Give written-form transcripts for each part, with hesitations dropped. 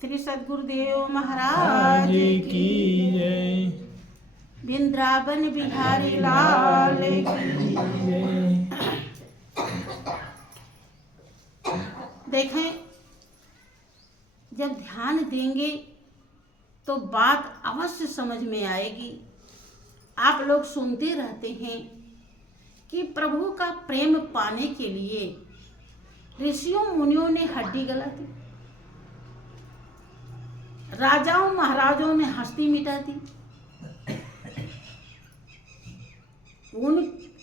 श्री सद्गुरुदेव महाराज की जय। वृंदावन बिहारी लाल की जय। देखें, जब ध्यान देंगे तो बात अवश्य समझ में आएगी। आप लोग सुनते रहते हैं कि प्रभु का प्रेम पाने के लिए ऋषियों मुनियों ने हड्डी गला दी, राजाओं महाराजों ने हस्ती मिटा दी।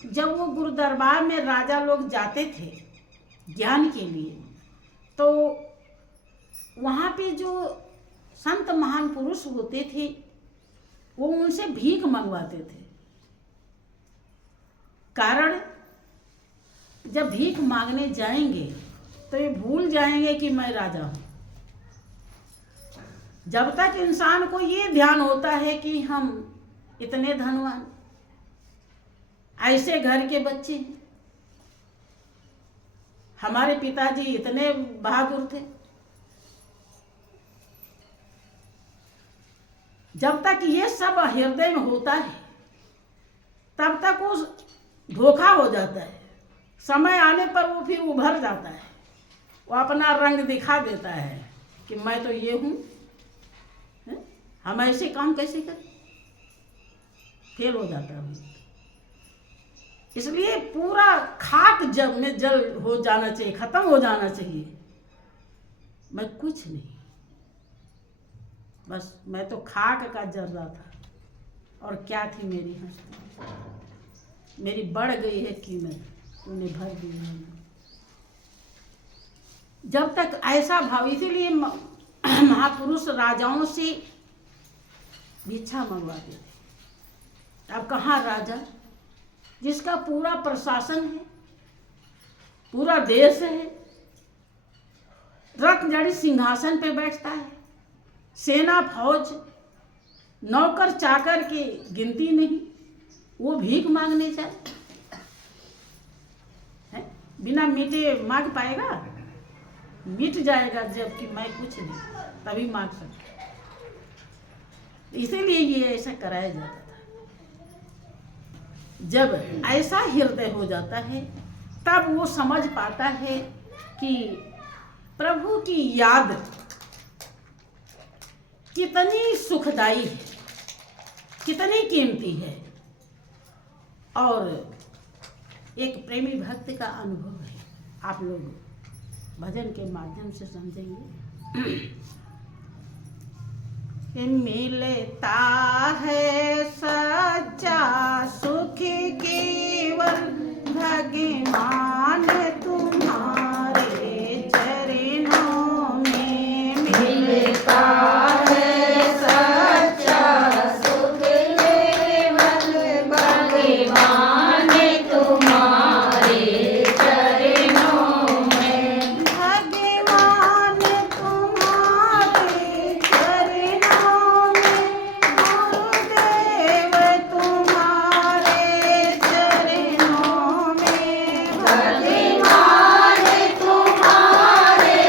जब वो गुरु दरबार में राजा लोग जाते थे ज्ञान के लिए, तो वहाँ पे जो संत महान पुरुष होते थे वो उनसे भीख मंगवाते थे। कारण जब भीख मांगने जाएंगे तो ये भूल जाएंगे कि मैं राजा हूँ। जब तक इंसान को ये ध्यान होता है कि हम इतने धनवान, ऐसे घर के बच्चे हैं, हमारे पिताजी इतने बहादुर थे, जब तक ये सब हृदय में होता है तब तक वो धोखा हो जाता है। समय आने पर वो फिर उभर जाता है, वो अपना रंग दिखा देता है कि मैं तो ये हूँ, हम ऐसे काम कैसे करें, फेल हो जाता है। इसलिए पूरा खाक जब में जल हो जाना चाहिए, खत्म हो जाना चाहिए। मैं कुछ नहीं, बस मैं तो खाक का जर्रा था, और क्या थी मेरी हस्ती, मेरी बढ़ गई है कीमत, तूने भर दी है। जब तक ऐसा भाव, इसीलिए महापुरुष राजाओं से भिक्षा मंगवाते थे। अब कहाँ राजा जिसका पूरा प्रशासन है, पूरा देश है, रत्नजड़ी सिंहासन पे बैठता है, सेना फौज नौकर चाकर की गिनती नहीं, वो भीख मांगने जाए, बिना मीटे मांग पाएगा? मिट जाएगा जबकि मैं कुछ नहीं, तभी मांग सकता। इसीलिए ये ऐसा कराया जाता था। जब ऐसा हृदय हो जाता है तब वो समझ पाता है कि प्रभु की याद कितनी सुखदाई है, कितनी कीमती है, और एक प्रेमी भक्त का अनुभव है। आप लोग भजन के माध्यम से समझेंगे। मिलता है सच्चा सुख केवल भगवान तुम्हारे चरणों में। मिलता है सच्चा सुख केवल भगवान तुम्हारे चरणों में। भगवान तुम्हारे चरणों में, गुरुदेव तुम्हारे चरणों में। भगवान तुम्हारे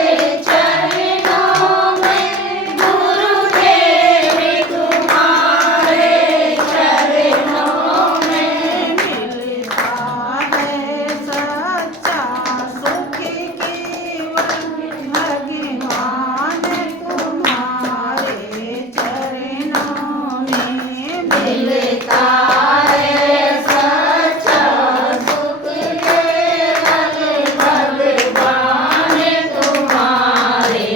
चरणों में, गुरुदेव तुम्हारे चरणों में। मिलता है सच्चा सुख केवल भगवान तुम्हारे चरणों में। मिलता है सच्चा सुख केवल भगवान तुम्हारे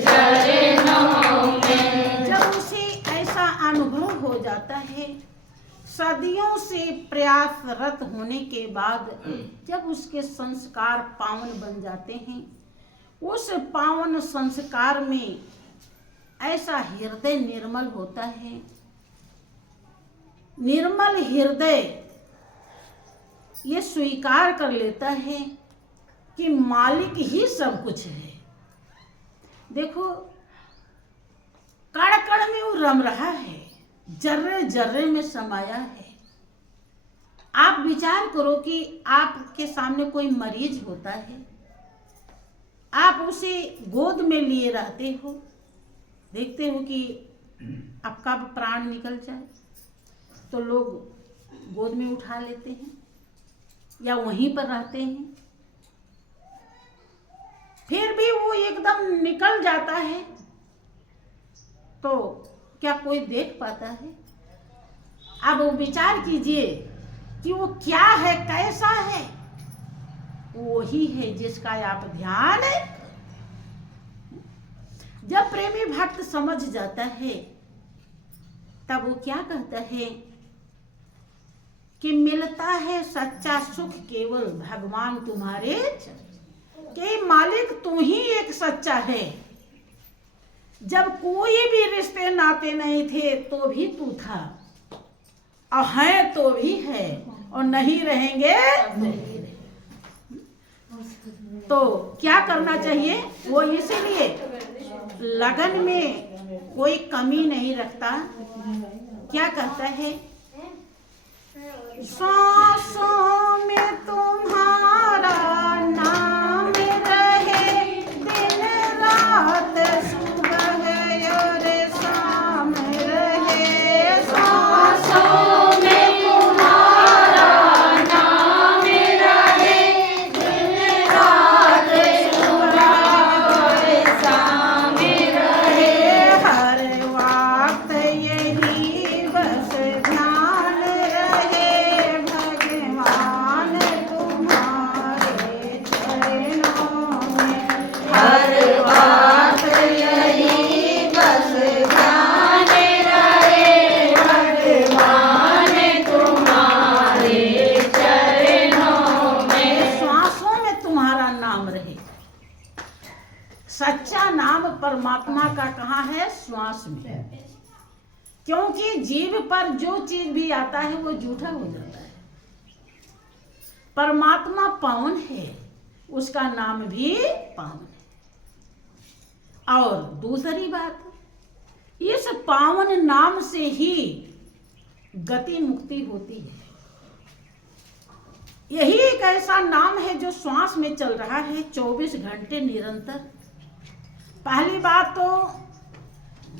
चरणों में। जब उसे ऐसा अनुभव हो जाता है, सदियों से प्रयासरत होने के बाद जब उसके संस्कार पावन बन जाते हैं, उस पावन संस्कार में ऐसा हृदय निर्मल होता है। निर्मल हृदय ये स्वीकार कर लेता है कि मालिक ही सब कुछ है। देखो, कण कण में वो रम रहा है, जर्रे जर्रे में समाया है। आप विचार करो कि आपके सामने कोई मरीज होता है, आप उसे गोद में लिए रहते हो, देखते हो कि आपका प्राण निकल जाए तो लोग गोद में उठा लेते हैं या वहीं पर रहते हैं, फिर भी वो एकदम निकल जाता है तो क्या कोई देख पाता है? अब वो विचार कीजिए कि वो क्या है, कैसा है। वही है जिसका आप ध्यान, जब प्रेमी भक्त समझ जाता है तब वो क्या कहता है कि मिलता है सच्चा सुख केवल भगवान तुम्हारे के मालिक, तू ही एक सच्चा है। जब कोई भी रिश्ते नाते नहीं थे तो भी तू था, और है तो भी है, और नहीं रहेंगे तो क्या करना चाहिए? वो इसीलिए लगन में कोई कमी नहीं रखता। क्या कहता है? सांसों में तुम्हारा नाम रहे, दिन रात सुबह और शाम रहे। सांसों में तुम्हारा नाम रहे, दिन रात सुबह और शाम रहे। हर वक्त यही बस ध्यान रहे, भगवान तुम्हारे चरणों में। हर वक्त यही बस ध्यान रहे, भगवान तुम्हारे चरणों में। श्वासों में तुम्हारा नाम रहे। सच्चा नाम परमात्मा का कहाँ है? श्वास में। क्योंकि जीव पर जो चीज भी आता है वो झूठा हो जाता है। परमात्मा पावन है, उसका नाम भी पावन है। और दूसरी बात, इस पावन नाम से ही गति मुक्ति होती है। यही एक ऐसा नाम है जो श्वास में चल रहा है 24 घंटे निरंतर। पहली बात तो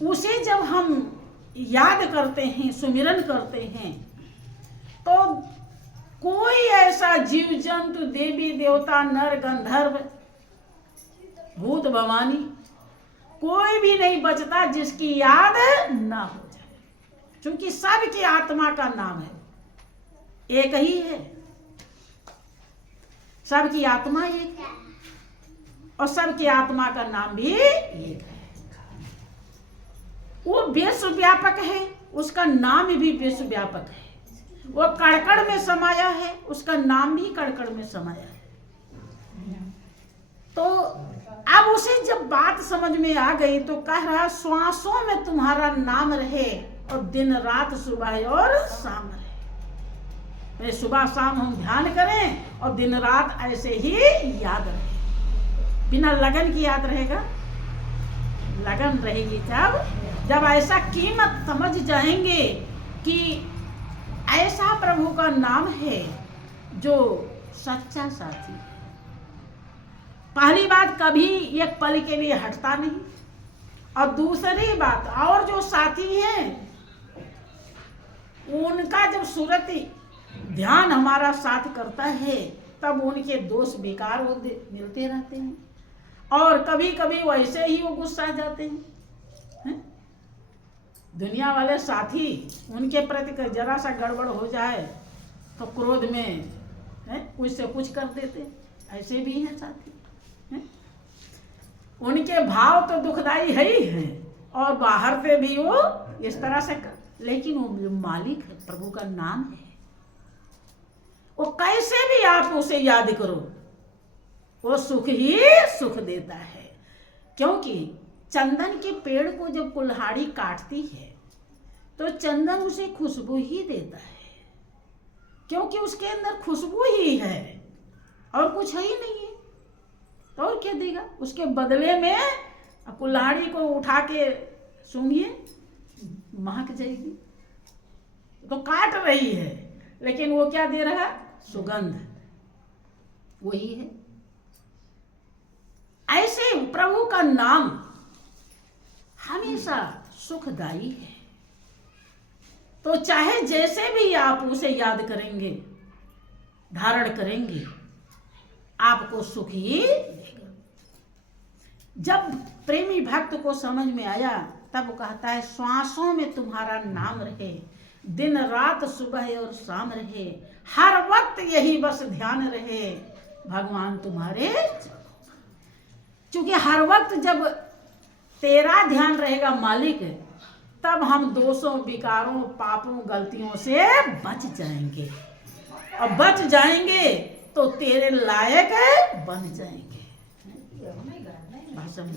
उसे जब हम याद करते हैं, सुमिरन करते हैं, तो कोई ऐसा जीव जंतु, देवी देवता, नर गंधर्व, भूत भवानी, कोई भी नहीं बचता जिसकी याद ना हो जाए, क्योंकि सबकी आत्मा का नाम है, एक ही है। सबकी आत्मा एक है और सबकी आत्मा का नाम भी एक है। वो विश्व व्यापक है, उसका नाम भी विश्व व्यापक है। वो कड़कड़ में समाया है, उसका नाम भी कड़कड़ में समाया है। तो अब उसे जब बात समझ में आ गई तो कह रहा, श्वासों में तुम्हारा नाम रहे और दिन रात सुबह और शाम रहे। सुबह शाम हम ध्यान करें और दिन रात ऐसे ही याद रहे। बिना लगन की याद रहेगा? लगन रहेगी जब ऐसा कीमत समझ जाएंगे कि ऐसा प्रभु का नाम है जो सच्चा साथी है। पहली बात, कभी एक पल के लिए हटता नहीं, और दूसरी बात, और जो साथी हैं उनका जब सूरती ध्यान हमारा साथ करता है तब उनके दोष बेकार होते मिलते रहते हैं, और कभी कभी वैसे ही वो गुस्सा जाते हैं। दुनिया वाले साथी उनके प्रति जरा सा गड़बड़ हो जाए तो क्रोध में कुछ से कुछ कर देते, ऐसे भी हैं साथी। उनके भाव तो दुखदाई है ही है, और बाहर से भी वो इस तरह से लेकिन वो जो मालिक है, प्रभु का नाम है, वो कैसे भी आप उसे याद करो, वो सुख ही सुख देता है। क्योंकि चंदन के पेड़ को जब कुल्हाड़ी काटती है तो चंदन उसे खुशबू ही देता है, क्योंकि उसके अंदर खुशबू ही है और कुछ है ही नहीं है। तो और क्या देगा? उसके बदले में कुल्हाड़ी को उठा के सूंघिए, महक जाएगी। तो काट रही है लेकिन वो क्या दे रहा है? सुगंध। वही है। ऐसे प्रभु का नाम हमेशा हमेशा सुखदाई है। तो चाहे जैसे भी आप उसे याद करेंगे, धारण करेंगे, आपको सुख ही देगा। जब प्रेमी भक्त को समझ में आया तब कहता है, श्वासों में तुम्हारा नाम रहे, दिन रात सुबह और शाम रहे, हर वक्त यही बस ध्यान रहे, भगवान तुम्हारे। क्योंकि हर वक्त जब तेरा ध्यान रहेगा मालिक, तब हम दोषों, विकारों, पापों, गलतियों से बच जाएंगे। और बच जाएंगे तो तेरे लायक बन जाएंगे। भाषा में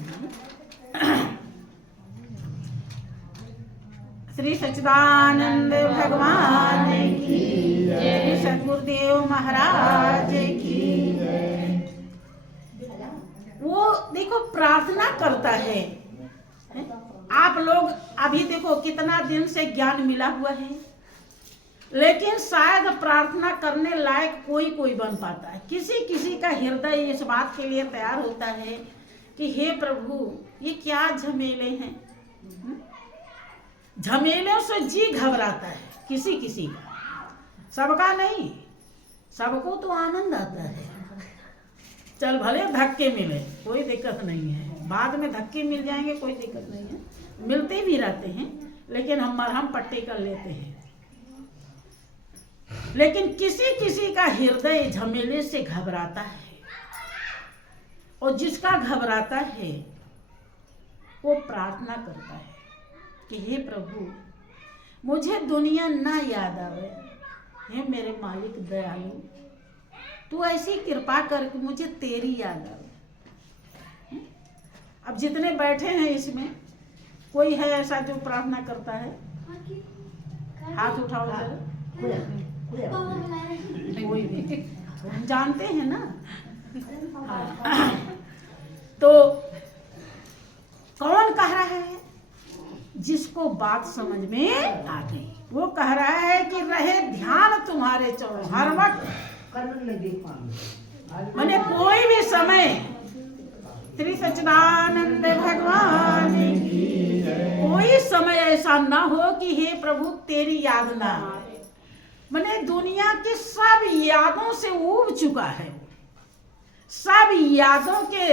श्री सच्चिदानंद भगवान की जय, श्री सद्गुरुदेव महाराज की जय। वो देखो प्रार्थना करता है। आप लोग अभी देखो कितना दिन से ज्ञान मिला हुआ है, लेकिन शायद प्रार्थना करने लायक कोई कोई बन पाता है। किसी किसी का हृदय इस बात के लिए तैयार होता है कि हे प्रभु, ये क्या झमेले हैं। झमेलों से जी घबराता है किसी किसी का, सबका नहीं। सबको तो आनंद आता है, चल भले धक्के मिले कोई दिक्कत नहीं है, बाद में धक्के मिल जाएंगे कोई दिक्कत नहीं है, मिलते भी रहते हैं, लेकिन हम मरहम पट्टी कर लेते हैं। लेकिन किसी किसी का हृदय झमेले से घबराता है, और जिसका घबराता है वो प्रार्थना करता है कि हे प्रभु, मुझे दुनिया ना याद आवे, हे मेरे मालिक दयालु, तू ऐसी कृपा कर कि मुझे तेरी याद आवे। अब जितने बैठे हैं इसमें कोई है ऐसा जो प्रार्थना करता है? हाथ उठाओ जरा। कोई भी, हम जानते हैं ना। तो कौन कह रहा है? जिसको बात समझ में आ गई वो कह रहा है कि रहे ध्यान तुम्हारे चरणों हर वक्त। मैंने कोई भी समय श्री सच्चिदानंद भगवान की कोई समय ऐसा ना हो कि हे प्रभु तेरी याद ना आए। मैंने दुनिया की सब यादों से ऊब चुका है, सब यादों के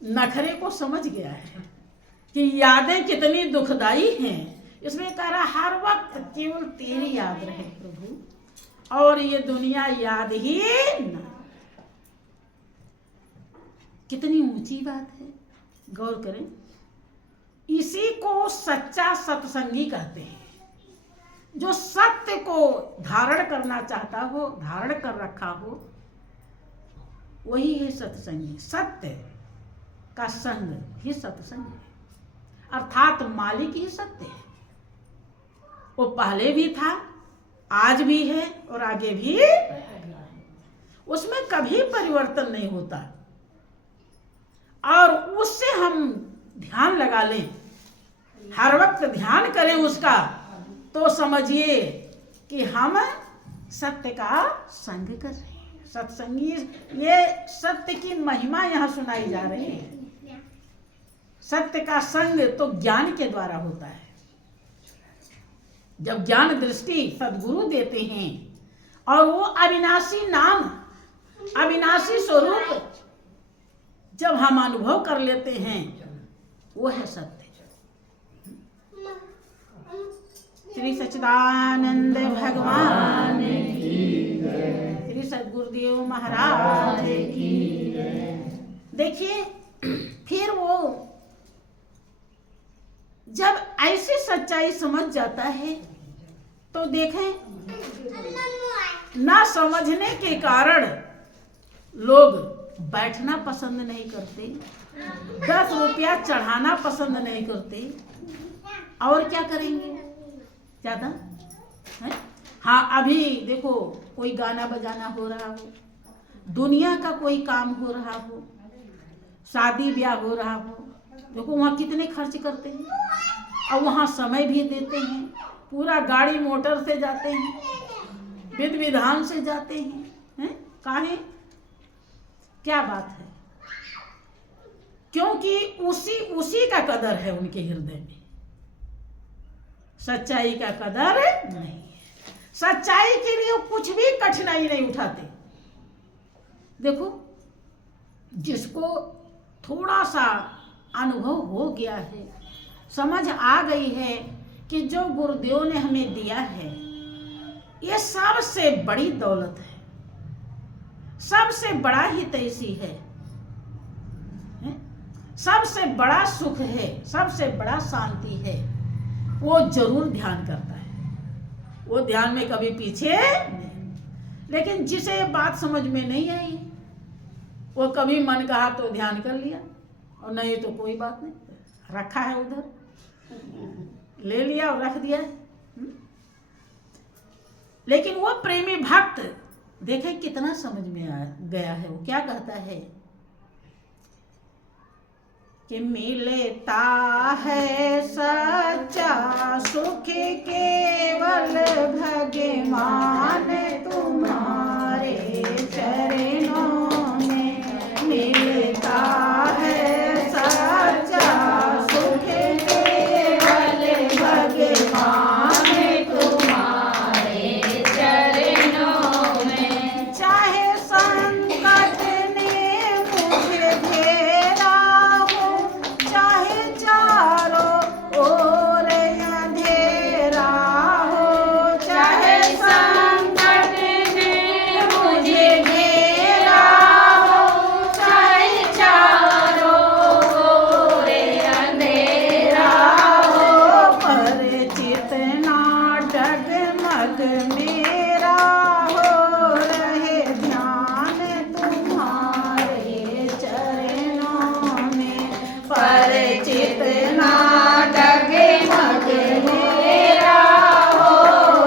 नखरे को समझ गया है कि यादें कितनी दुखदाई हैं। इसलिए कह रहा हर वक्त केवल तेरी याद रहे प्रभु, और ये दुनिया याद ही ना। कितनी ऊंची बात है, गौर करें। इसी को सच्चा सत्संगी कहते हैं। जो सत्य को धारण करना चाहता हो, धारण कर रखा हो, वही है सत्संगी। सत्य का संग ही सत्संग है, अर्थात मालिक ही सत्य है। वो पहले भी था, आज भी है और आगे भी, उसमें कभी परिवर्तन नहीं होता। और उससे हम ध्यान लगा लें, हर वक्त ध्यान करें उसका, तो समझिए कि हम सत्य का संग कर रहे हैं। सत्संगी, ये सत्य की महिमा यहाँ सुनाई जा रही है। सत्य का संग तो ज्ञान के द्वारा होता है। जब ज्ञान दृष्टि सद्गुरु देते हैं और वो अविनाशी नाम, अविनाशी स्वरूप जब हम अनुभव कर लेते हैं, वो है सत्य। श्री सच्चिदानंद भगवान की जय, श्री सद्गुरुदेव महाराज की जय। देखिए, फिर वो जब ऐसी सच्चाई समझ जाता है तो देखें, ना समझने के कारण लोग बैठना पसंद नहीं करते, 10 रुपया चढ़ाना पसंद नहीं करते, और क्या करेंगे ज्यादा है? हाँ, अभी देखो कोई गाना बजाना हो रहा हो, दुनिया का कोई काम हो रहा हो, शादी ब्याह हो रहा हो, देखो वहाँ कितने खर्च करते हैं, और वहाँ समय भी देते हैं, पूरा गाड़ी मोटर से जाते हैं, विधि विधान से जाते हैं, काहे? क्या बात है? क्योंकि उसी का कदर है उनके हृदय में, सच्चाई का कदर नहीं है। सच्चाई के लिए कुछ भी कठिनाई नहीं उठाते। देखो, जिसको थोड़ा सा अनुभव हो गया है, समझ आ गई है कि जो गुरुदेव ने हमें दिया है ये सबसे बड़ी दौलत है, सबसे बड़ा हितैषी है, सबसे बड़ा सुख है, सबसे बड़ा शांति है, वो जरूर ध्यान करता है। वो ध्यान में कभी पीछे नहीं। लेकिन जिसे बात समझ में नहीं आई, वो कभी मन कहा तो ध्यान कर लिया, और नहीं तो कोई बात नहीं, रखा है उधर, ले लिया और रख दिया। लेकिन वो प्रेमी भक्त देखे कितना समझ में आ गया है। वो क्या कहता है कि मिलता है सच्चा सुख केवल भगवान तुम्हारे चरणों में, मिलता है सच्चा सुख केवल भगवान तुम्हारे चरणों में। चाहे संकट ने मुझे घेरा हो, चाहे चारों ओर अंधेरा हो, चाहे संकट ने मुझे घेरा हो, चाहे चारों ओर अंधेरा हो, पर चितना डगमग मेरा हो रहे ध्यान तुम्हारे चरणों में, पर चितना डगमग मेरा हो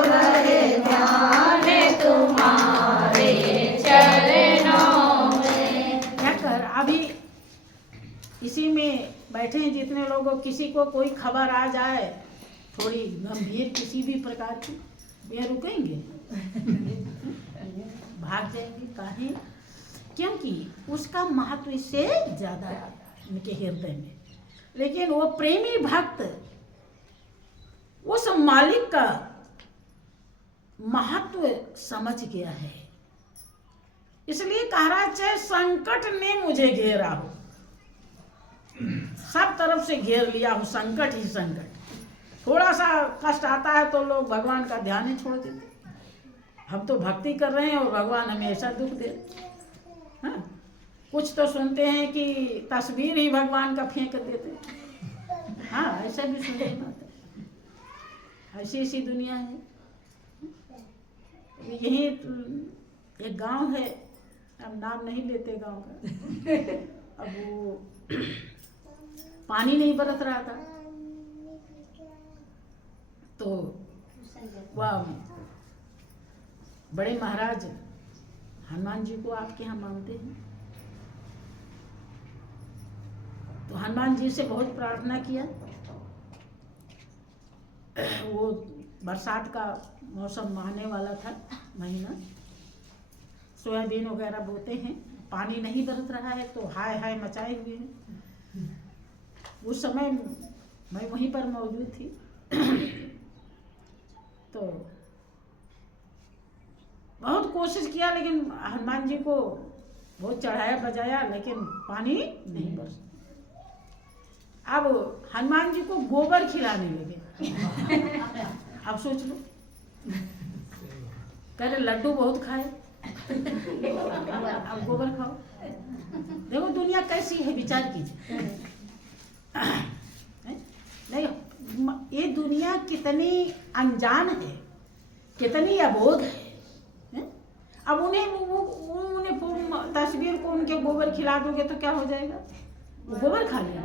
रहे ध्यान तुम्हारे चरणों में। क्या कर अभी इसी में बैठे हैं जितने लोगों, किसी को कोई खबर आ जाए थोड़ी गंभीर किसी भी प्रकार की, ये रुकेंगे, भाग जाएंगे। काहे? क्योंकि उसका महत्व इससे ज्यादा है उनके हृदय में। लेकिन वो प्रेमी भक्त उस मालिक का महत्व समझ गया है, इसलिए कह रहा है चाहे संकट ने मुझे घेरा हो, सब तरफ से घेर लिया हो, संकट ही संकट। थोड़ा सा कष्ट आता है तो लोग भगवान का ध्यान ही छोड़ देते। हम तो भक्ति कर रहे हैं और भगवान हमें ऐसा दुख दे। हाँ? कुछ तो सुनते हैं कि तस्वीर ही भगवान का फेंक देते। हाँ, ऐसा भी सुनने में आता है। ऐसी दुनिया है। यही एक गांव है, अब नाम नहीं लेते गांव का। अब वो पानी नहीं बरस रहा था, तो वह बड़े महाराज हनुमान जी को आपके यहाँ मानते हैं, तो हनुमान जी से बहुत प्रार्थना किया। वो बरसात का मौसम आने वाला था, महीना, सोयाबीन वगैरह बोते हैं, पानी नहीं बरस रहा है, तो हाय हाय मचाए हुए हैं। उस समय मैं वहीं पर मौजूद थी। तो बहुत कोशिश किया, लेकिन हनुमान जी को बहुत चढ़ाया बजाया, लेकिन पानी नहीं बरसा। अब हनुमान जी को गोबर खिलाने लगे। अब सोच लो, कह रहे लड्डू बहुत खाए, अब गोबर खाओ। देखो दुनिया कैसी है, विचार कीजिए। नहीं, ये दुनिया कितनी अनजान है, कितनी अबोध है। अब उन्हें तस्वीर को उनके गोबर खिला दोगे तो क्या हो जाएगा? वो गोबर खा लेगा।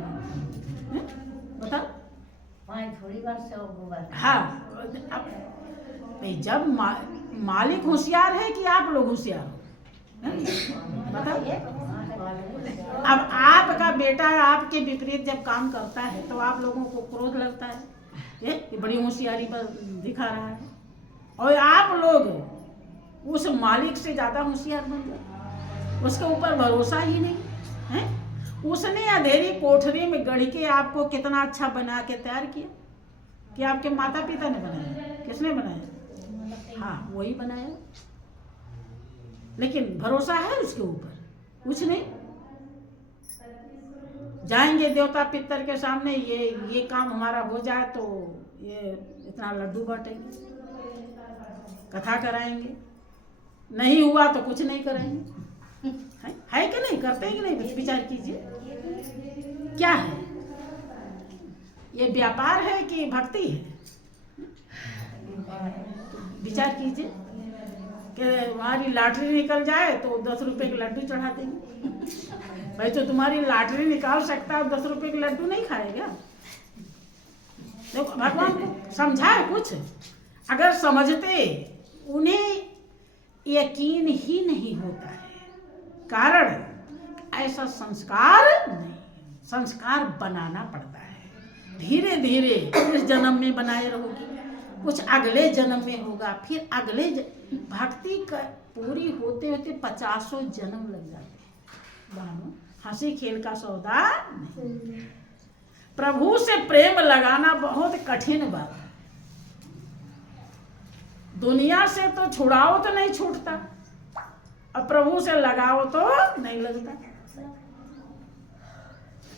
बताओ, थोड़ी बार से गोबर। हाँ, अब जब मालिक होशियार है कि आप लोग होशियार हो? बताओ, अब आपका बेटा आपके विपरीत जब काम करता है तो आप लोगों को क्रोध लगता है, ये बड़ी होशियारी पर दिखा रहा है, और आप लोग उस मालिक से ज्यादा होशियार बन जाए, उसके ऊपर भरोसा ही नहीं है। उसने अंधेरी कोठरी में गढ़ के आपको कितना अच्छा बना के तैयार किया कि आपके माता पिता ने बनाया? किसने बनाया? हाँ, वही बनाया। लेकिन भरोसा है उसके ऊपर? कुछ नहीं। जाएंगे देवता पितर के सामने, ये काम हमारा हो जाए तो ये इतना लड्डू बांटेंगे, कथा कराएंगे, नहीं हुआ तो कुछ नहीं कराएंगे। है कि नहीं? करते हैं कि नहीं? विचार कीजिए, क्या है ये? व्यापार है कि भक्ति है? विचार कीजिए कि हमारी लॉटरी निकल जाए तो 10 रुपए के लड्डू चढ़ा देंगे। भाई तो तुम्हारी लॉटरी निकाल सकता है, 10 रुपए के लड्डू नहीं खाएगा? देखो, भगवान को समझा है कुछ? अगर समझते, उन्हें यकीन ही नहीं होता है। कारण ऐसा संस्कार नहीं, संस्कार बनाना पड़ता है। धीरे धीरे इस जन्म में बनाए रहोगे, कुछ अगले जन्म में होगा, फिर अगले भक्ति पूरी होते होते 50 जन्म लग जाते हैं। बहनों, हंसी खेल का सौदा नहीं। प्रभु से प्रेम लगाना बहुत कठिन बात है। दुनिया से तो छुड़ाओ तो नहीं छूटता, और प्रभु से लगाओ तो नहीं लगता।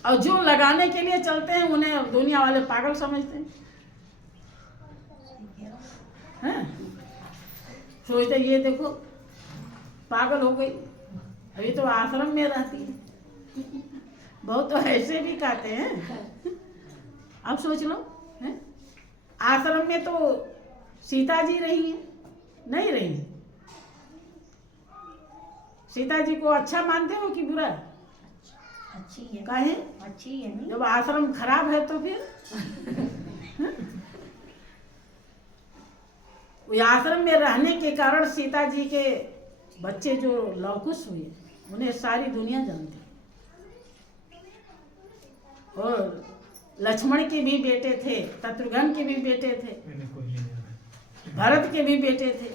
और जो लगाने के लिए चलते हैं उन्हें दुनिया वाले पागल समझते हैं। सोचते ये देखो पागल हो गई, अभी तो आश्रम में रहती है। बहुत तो ऐसे भी कहते हैं। अब सोच लो, आश्रम में तो सीता जी रही है, नहीं रही? सीता जी को अच्छा मानते हो कि बुरा? अच्छी है। काहे? अच्छी है नहीं? जब आश्रम खराब है तो फिर आश्रम में रहने के कारण सीता जी के बच्चे जो लवकुश हुए, उन्हें सारी दुनिया जानती। और लक्ष्मण के भी बेटे थे, शत्रुघ्न के भी बेटे थे, भरत के भी बेटे थे।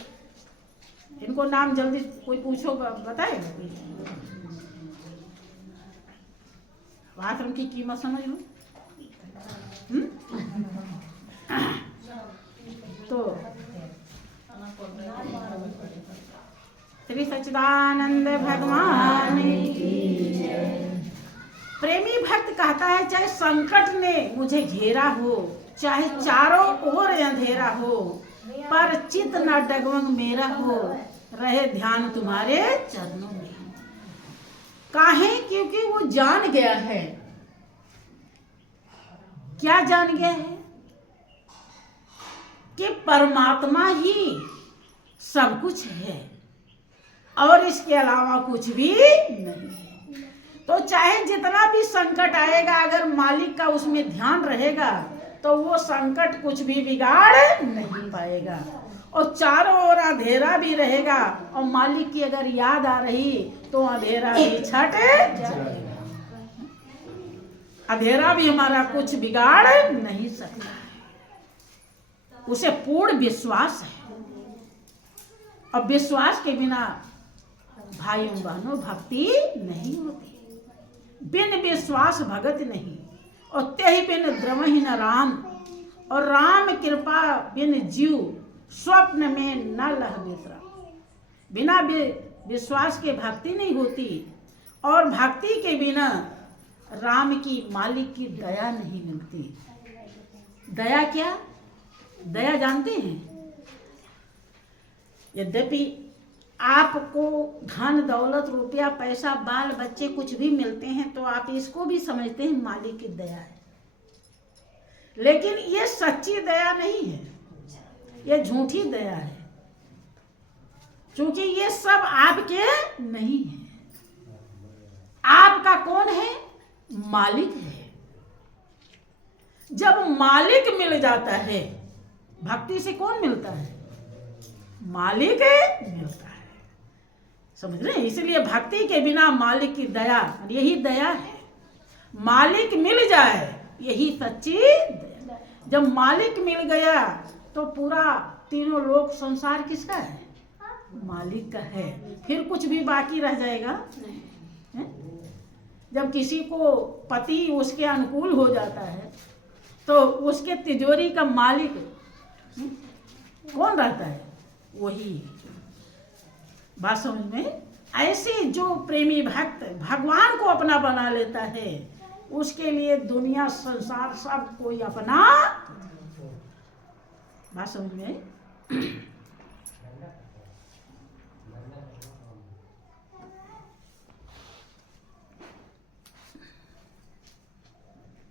इनको नाम जल्दी कोई पूछो, बताएगा कोई? आश्रम की कीमत समझ लो। तो श्री सच्चिदानंद भगवान की प्रेमी भक्त कहता है, चाहे संकट ने मुझे घेरा हो, चाहे चारों ओर अंधेरा हो, पर चित न डगमग मेरा हो, रहे ध्यान तुम्हारे चरणों में। काहे? क्योंकि वो जान गया है। क्या जान गया है? कि परमात्मा ही सब कुछ है और इसके अलावा कुछ भी नहीं है। तो चाहे जितना भी संकट आएगा, अगर मालिक का उसमें ध्यान रहेगा तो वो संकट कुछ भी बिगाड़ नहीं पाएगा। और चारों ओर अंधेरा भी रहेगा और मालिक की अगर याद आ रही तो अंधेरा भी छट जाएगा। अंधेरा भी हमारा कुछ बिगाड़ नहीं सकता। उसे पूर्ण विश्वास है, और विश्वास के बिना भाइयों बहनों भक्ति नहीं होती। बिन विश्वास भगत नहीं, और त्यही बिन द्रवहि न राम, और राम कृपा बिन जीव स्वप्न में न लह विश्राम। बिना विश्वास के भक्ति नहीं होती, और भक्ति के बिना राम की, मालिक की दया नहीं मिलती। दया क्या? दया जानते हैं? यद्यपि आपको धन दौलत रुपया पैसा बाल बच्चे कुछ भी मिलते हैं तो आप इसको भी समझते हैं मालिक की दया है, लेकिन ये सच्ची दया नहीं है, ये झूठी दया है। क्योंकि ये सब आपके नहीं है। आपका कौन है? मालिक है। जब मालिक मिल जाता है, भक्ति से कौन मिलता है? मालिक मिलता है। समझ रहे हैं? इसलिए भक्ति के बिना मालिक की दया, यही दया है। मालिक मिल जाए यही सच्ची दया। जब मालिक मिल गया तो पूरा तीनों लोक संसार किसका है? मालिक का है। फिर कुछ भी बाकी रह जाएगा? जब किसी को पति उसके अनुकूल हो जाता है तो उसके तिजोरी का मालिक कौन रहता है? वही। बात समझ में? ऐसे जो प्रेमी भक्त भगवान को अपना बना लेता है उसके लिए दुनिया संसार सब कोई अपना। बात समझ में?